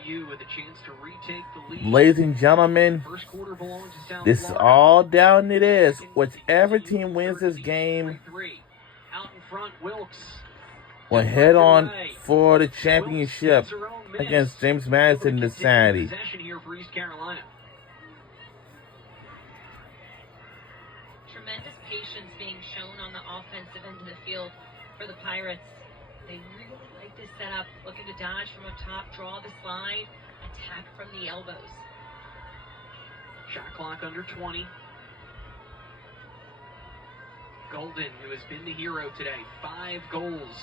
ECU with a chance to retake the lead. Ladies and gentlemen, First quarter belongs to South this is Florida. all down it is. Second Whichever to ECU, team wins this 13, game 3-3. Out in front, Wilkes. will head on for the championship against James Madison this Saturday. Possession here for East Carolina. Tremendous patience being shown on the offensive end of the field for the Pirates. They really like this setup, looking to dodge from up top, draw the slide, attack from the elbows. Shot clock under 20. Golden, who has been the hero today, 5 goals,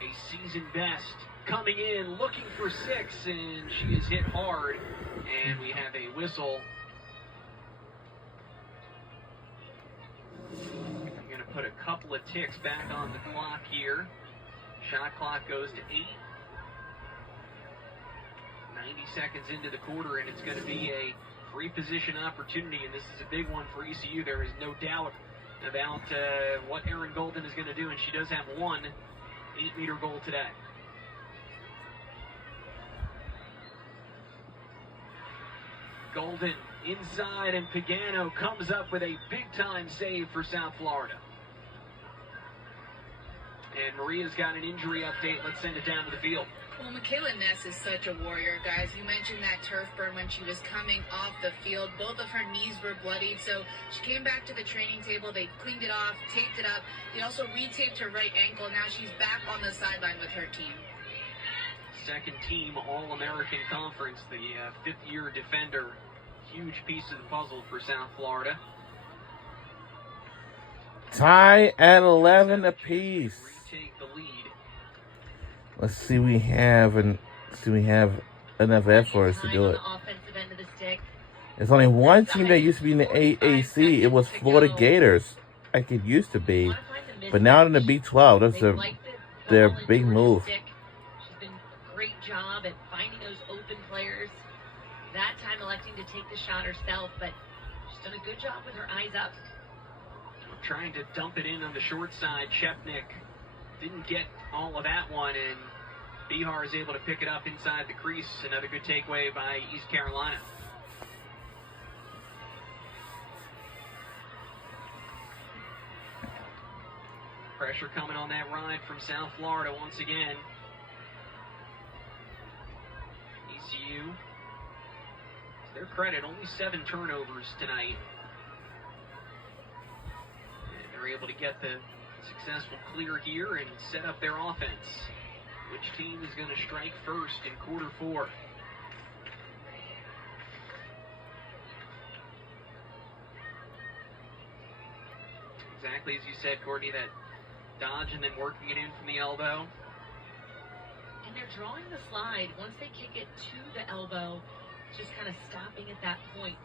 a season best. Coming in, looking for 6, and she is hit hard, and we have a whistle. I'm going to put a couple of ticks back on the clock here. Shot clock goes to 8. 90 seconds into the quarter, and it's going to be a free position opportunity, and this is a big one for ECU. There is no doubt about what Erin Golden is going to do, and she does have one 8-meter goal today. Golden inside, and Pagano comes up with a big-time save for South Florida. And Maria's got an injury update. Let's send it down to the field. Well, Michaela Ness is such a warrior, guys. You mentioned that turf burn when she was coming off the field. Both of her knees were bloodied, so she came back to the training table. They cleaned it off, taped it up. They also retaped her right ankle. Now she's back on the sideline with her team. Second team All-American Conference, the fifth-year defender. Huge piece of the puzzle for South Florida. Tie at 11 apiece. Retake the lead. Let's see, we have enough effort for us to do it. There's only one team that used to be in the AAC. It was Florida Gators, like it used to be. But now in the B12, that's their big move. She's been a great job at finding those open players. That time electing to take the shot herself, but she's done a good job with her eyes up. Trying to dump it in on the short side. Chepnik didn't get all of that one, and Bihar is able to pick it up inside the crease. Another good takeaway by East Carolina. Pressure coming on that ride from South Florida once again. ECU, to their credit, only 7 turnovers tonight. They're able to get the successful clear here and set up their offense. Which team is going to strike first in quarter 4? Exactly as you said, Courtney, that dodge and then working it in from the elbow. And they're drawing the slide. Once they kick it to the elbow, just kind of stopping at that point.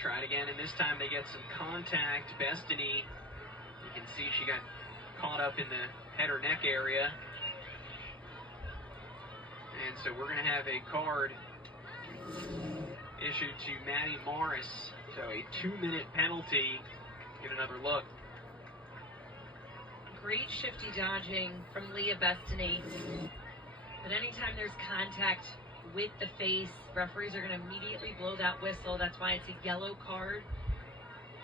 Try it again, and this time they get some contact. Bestany, you can see she got caught up in the head or neck area. And so we're going to have a card issued to Maddie Morris. So a 2-minute penalty. Get another look. Great shifty dodging from Leah Bestany. But anytime there's contact with the face, referees are going to immediately blow that whistle. That's why it's a yellow card.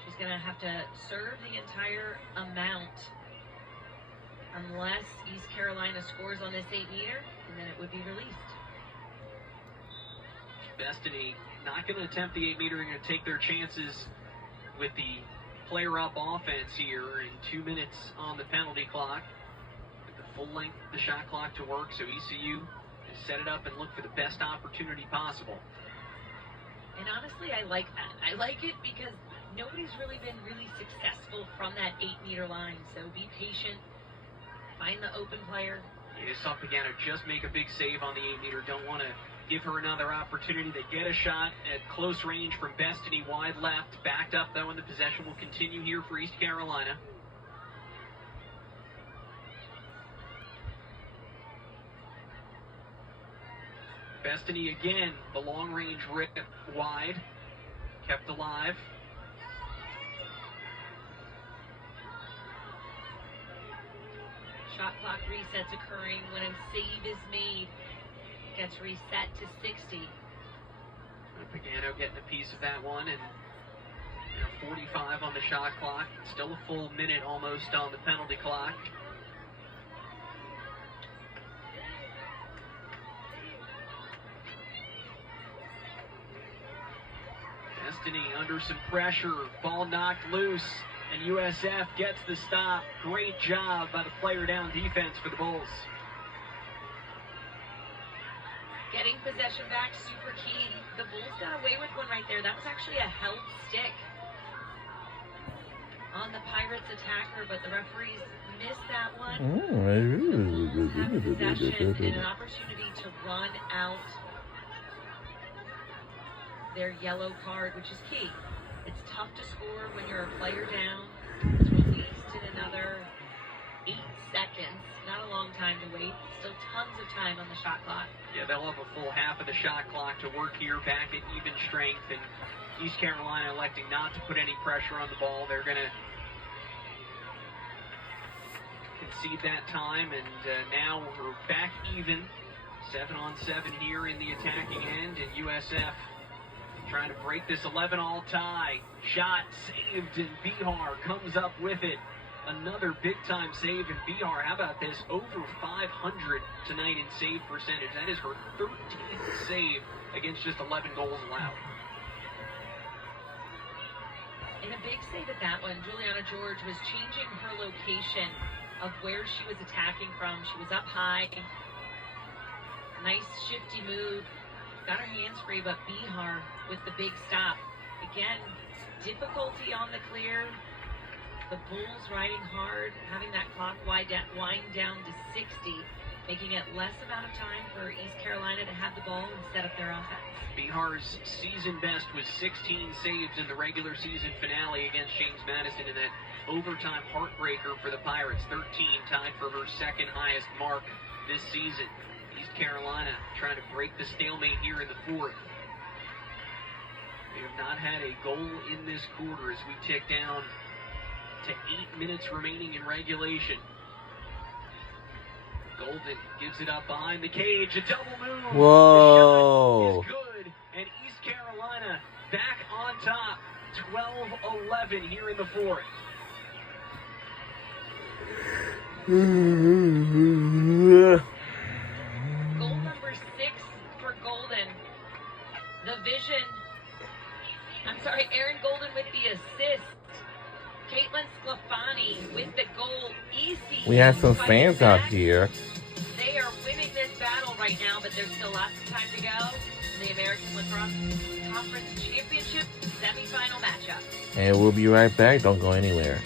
She's going to have to serve the entire amount unless East Carolina scores on this 8-meter, and then it would be released. Bestany not going to attempt the 8-meter. They're going to take their chances with the player-up offense here in 2 minutes on the penalty clock. With the full length of the shot clock to work, so ECU set it up and look for the best opportunity possible. And honestly, I like that. I like it because nobody's really been really successful from that 8-meter line. So be patient, find the open player. It is up again. Just make a big save on the 8-meter. Don't want to give her another opportunity. They get a shot at close range from Bestany, wide left. Backed up though, and the possession will continue here for East Carolina. Bestany again, the long-range rip wide, kept alive. Shot clock resets occurring when a save is made. gets reset to 60. Pagano getting a piece of that one, and 45 on the shot clock. Still a full minute almost on the penalty clock. Destiny under some pressure. Ball knocked loose, and USF gets the stop. Great job by the player down defense for the Bulls. Getting possession back, super key. The Bulls got away with one right there. That was actually a held stick on the Pirates attacker, but the referees missed that one. The Bulls have possession and an opportunity to run out their yellow card, which is key. It's tough to score when you're a player down. It's released in another 8 seconds. Not a long time to wait. Still tons of time on the shot clock. Yeah, they'll have a full half of the shot clock to work here, back at even strength, and East Carolina electing not to put any pressure on the ball. They're going to concede that time, and now we're back even. 7-on-7 here in the attacking end, and USF trying to break this 11-all tie. Shot saved, and Bihar comes up with it. Another big-time save in Bihar. How about this? Over 500 tonight in save percentage. That is her 13th save against just 11 goals allowed. In a big save at that one, Juliana George was changing her location of where she was attacking from. She was up high. Nice shifty move. Got her hands free, but Bihar with the big stop. Again, difficulty on the clear. The Bulls riding hard, having that clock wind down to 60, making it less amount of time for East Carolina to have the ball and set up their offense. Bihar's season best was 16 saves in the regular season finale against James Madison in that overtime heartbreaker for the Pirates. 13, tied for her second highest mark this season. East Carolina trying to break the stalemate here in the fourth. We have not had a goal in this quarter as we tick down to 8 minutes remaining in regulation. Golden gives it up behind the cage. A double move. Whoa. The shot is good. And East Carolina back on top. 12-11 here in the fourth. Goal number 6 for Golden. The vision. Aaron Golden with the assist. Caitlin Sclafani with the goal. ECU. We have some fans out here. They are winning this battle right now, but there's still lots of time to go. The American Lacrosse Conference Championship semifinal matchup. And we'll be right back. Don't go anywhere.